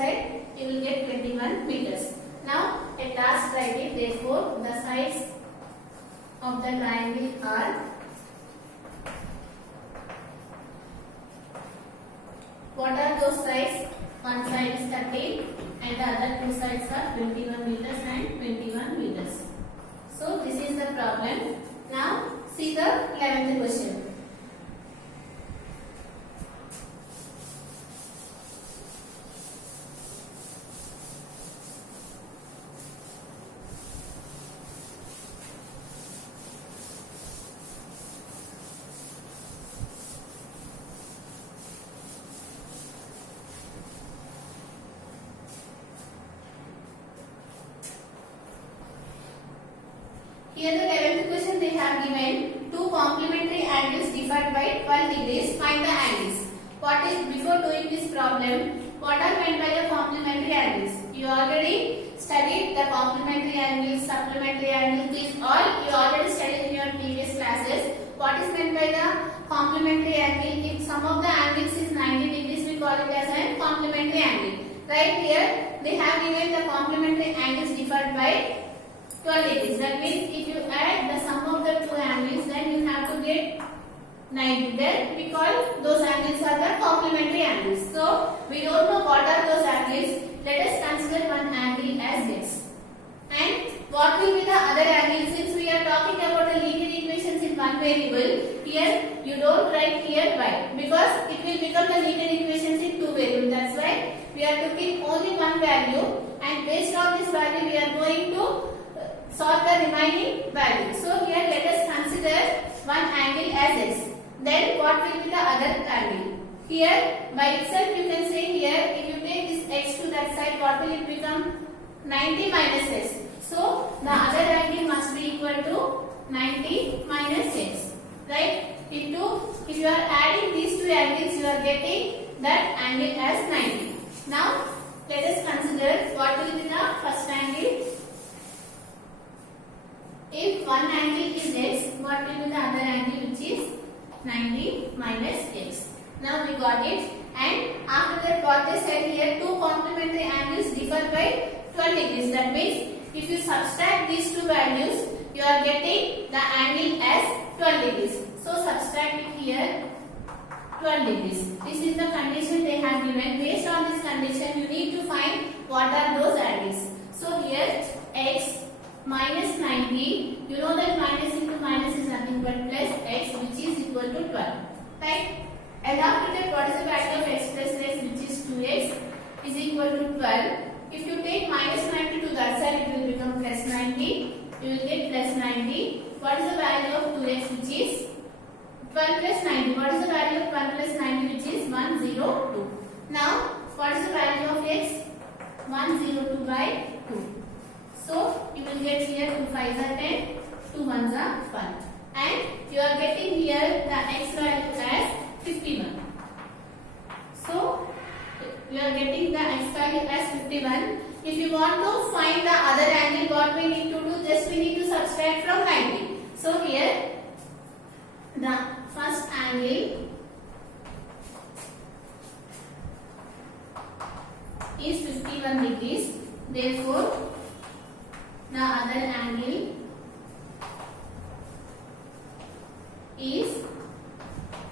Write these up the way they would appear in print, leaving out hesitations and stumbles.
side, you will get 21 meters. Now at last write it. Therefore, the sides of the triangle are, what are those sides? One side is 13 and the other two sides are 21 meters and 21 meters. So this is the problem. Now see the 11th question. Here the 11th question they have given two complementary angles differed by 12 degrees. Find the angles. What is, before doing this problem, what are meant by the complementary angles? You already studied the complementary angles, supplementary angles, these all you already studied in your previous classes. What is meant by the complementary angle? If some of the angles is 90 degrees, we call it as a complementary angle. Right here they have given the complementary angles differed by 12 degrees. That means if you add the sum of the two angles, then you have to get 90. Then we call those angles are the complementary angles. So we don't know what are those angles. Let us consider one angle as x. And what will be the other angle? Since we are talking about the linear equations in one variable, here you don't write here y, because it will become the linear equations in two variables. That's why we are taking only one value, and based on this value we are going to solve the remaining value. So here let us consider one angle as x. Then what will be the other angle? Here by itself you can say here, if you take this x to that side, what will it become? 90 minus x. So the other angle must be equal to 90 minus x. Right? If you are adding these two angles, you are getting that angle as 90. Now let us consider what will be the first angle. If one angle is x, what will be the other angle, which is 90 minus x. Now we got it. And after that what they said here, two complementary angles differ by 12 degrees. That means if you subtract these two values, you are getting the angle as 12 degrees. So subtract it here, 12 degrees. This is the condition they have given. Based on this condition, you need to find what are those angles. So here x minus 90, you know that minus into minus is nothing but plus x, which is equal to 12. Right? And after that, what is the value of x plus x, which is 2x, is equal to 12. If you take minus 90 to that side, it will become plus 90. You will get plus 90. What is the value of 2x, which is 12 plus 90? What is the value of 12 plus 90, which is 102. Now, what is the value of x? 102 by 2. So you will get here 2 5s are 10, 2 1s are 1. And you are getting here the x value as 51. So you are getting the x value as 51. If you want to find the other angle, what we need to do? Just we need to subtract from 90. So here the first angle is 51 degrees. Therefore the other angle is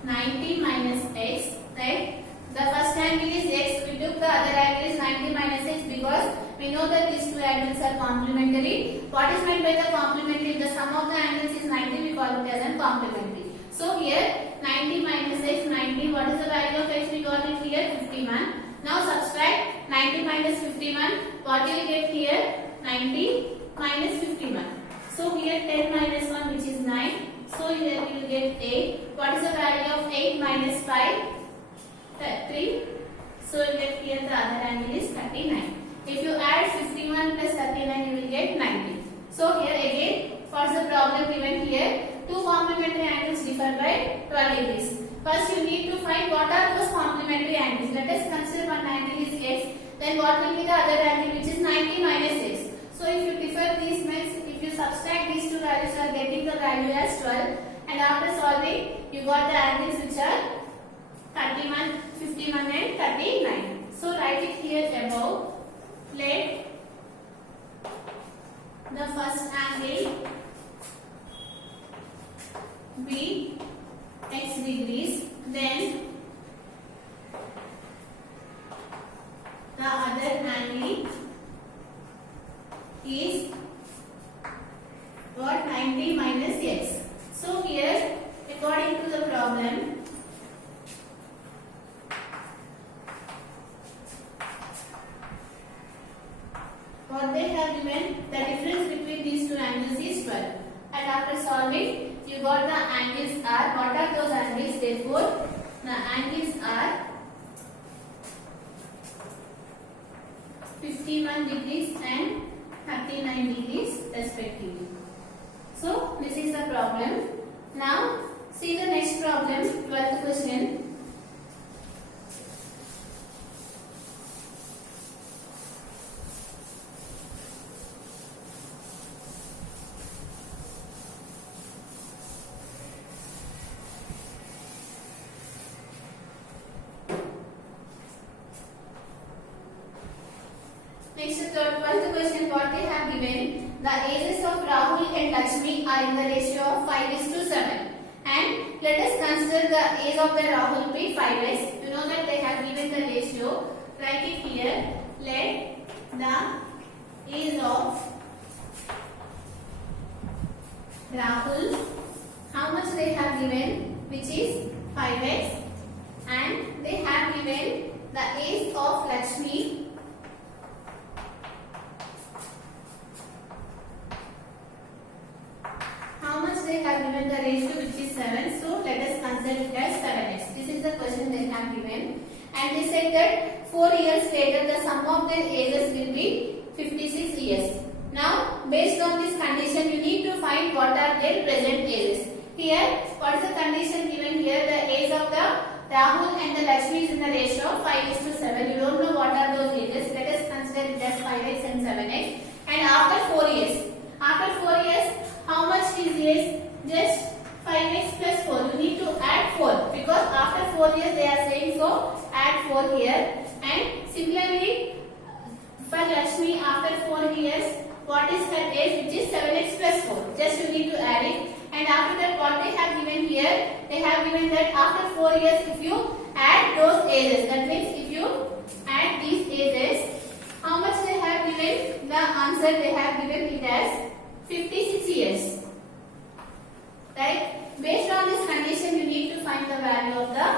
90 minus x. Right? The first angle is x. We took the other angle is 90 minus x because we know that these two angles are complementary. What is meant by the complementary? The sum of the angles is 90. We call it as a complementary. So here 90 minus x, 90. What is the value of x? We got it here 51. Now subtract 90 minus 51. What you will get here? 90 minus 51. So here 10 minus 1, which is 9. So here you will get 8. What is the value of 8 minus 5? 3. So you get here the other angle is 39. If you add 51 plus 39, you will get 90. So here again, what's the problem given here? Two complementary angles differ by 12 degrees. First you need to find what are those complementary angles. Let us consider one angle is x. Then what will be the other angle, which is 90 minus x. So if you differ these means, if you subtract these two values, you are getting the value as 12. And after solving, you got the angles which are 31, 51 and 39. So write it here above. angle is what 90 minus x. So here according to the problem, what they have given, the difference between these two angles is 12. And after solving, you got the angles are, what are those angles? Therefore, the angles are 51 degrees and 39 degrees respectively. So, this is the problem. Now, see the next problem, 12th question. Next, 12th question, what they have given, the ages of Rahul and Lakshmi are in the ratio of 5:7. And let us consider the age of the Rahul be 5x. You know that they have given the ratio. Write it here. Let the age of Rahul, how much they have given, which is 5x, and they have given the age of Lakshmi, how much they have given the ratio, which is 7. So let us consider it as 7x. This is the question they have given. And they said that 4 years later the sum of their ages will be 56 years. Now based on this condition you need to find what are their present ages. Here what is the condition given here? The age of the Rahul and the Lakshmi is in the ratio of 5:7. You don't know what are those ages. Let us consider it as 5x and 7x. And after 4 years. After 4 years, how much is age? Just 5x plus 4. You need to add 4 because after 4 years they are saying so. Add 4 here. And similarly, for Lakshmi after 4 years, what is her age? Which is 7x plus 4. Just you need to add it. And after that, what they have given here? They have given that after 4 years, if you add those ages, that means if you add these ages, how much they have given? The answer they have given it as 56 years. Right? Based on this condition, you need to find the value of the,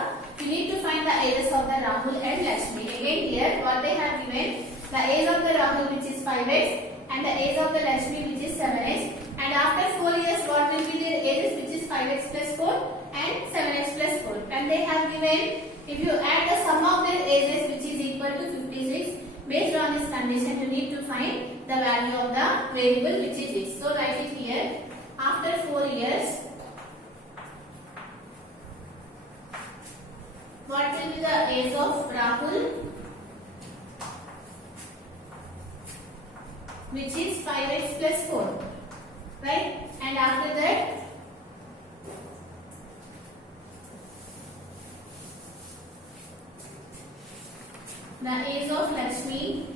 you need to find the ages of the Rahul and Lakshmi. Again here, what they have given, the age of the Rahul which is 5x and the age of the Lakshmi which is 7x. And after 4 years, what will be their ages, which is 5x plus 4 and 7x plus 4. And they have given, if you add the sum of their ages which is equal to 56, based on this condition, you need to find the value of the variable which is this. So write it here. After 4 years, what will be the age of Rahul, which is 5x plus 4. Right? And after that, the age of Lakshmi,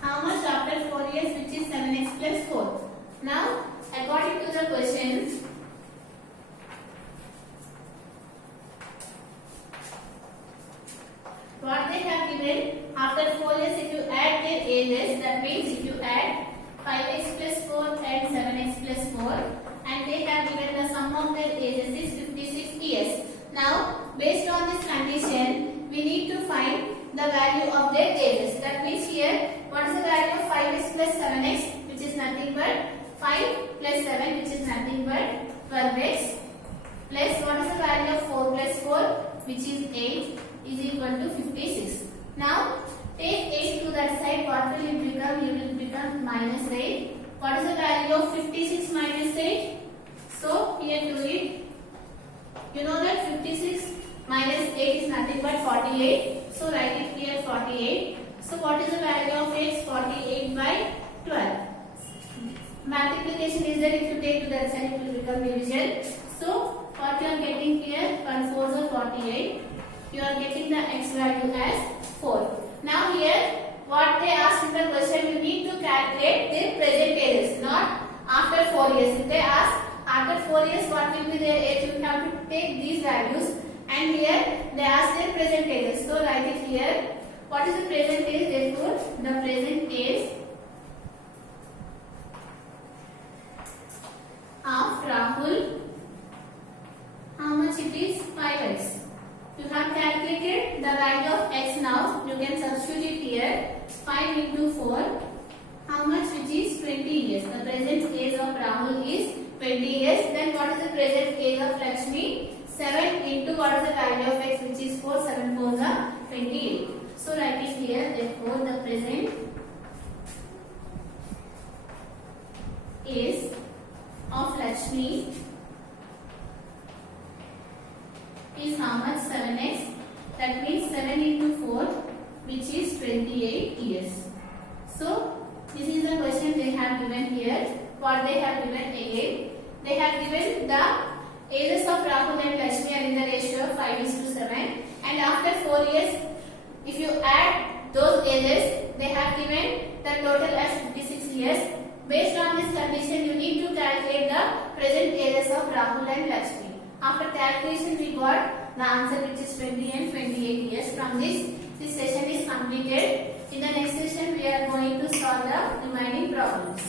how much after 4 years, which is 7x plus 4. Now, according to the question, what they have given, after 4 years, if you add their ages, that means if you add 5x plus 4 and 7x plus 4, and they have given the sum of their ages is 56 years. Now, based on this condition, we need to find the value of their ages. That means here, what is the value of 5x plus 7x, which is nothing but 5 plus 7, which is nothing but 12x, plus what is the value of 4 plus 4, which is 8, is equal to 56. Now, take 8 to that side, what will it become? You will become minus 8. What is the value of 56 minus 8? So, here do it. You know that 56 minus 8 is nothing but 48. So, write it here 48. So, what is the value of x? 48 by 12. Multiplication is that if you take to that side, it will become division. So, what you are getting here? 1 4 is 48. You are getting the x value as 4. Now here, what they asked in the question, you need to calculate their present ages, not after 4 years. If they ask after 4 years what will be their age, you have to take these values And here they ask their present ages. So write it here. What is the present age? Therefore, the present age of Rahul, how much it is? 5x. You have calculated the value of x now. You can substitute it here. 5 into 4. How much? Which is 20 years. The present age of Rahul is 20 years. Then what is the present age of Lakshmi? 7 into what is the value of x, which is 4. 7 4 are 28. So write it here. Therefore, the present age of Lakshmi is how much? 7x. That means 7 into 4, which is 28 years. So this is the question they have given here. What they have given again? They have given the ages of Rahul and Lakshmi are in the ratio of 5:7, and after 4 years, if you add those ages, they have given the total as 56 years. Based on this condition, you need to calculate the present ages of Rahul and Lakshmi. After calculation, we got the answer, which is 20 and 28 years. From this session is completed. In the next session, we are going to solve the remaining problems.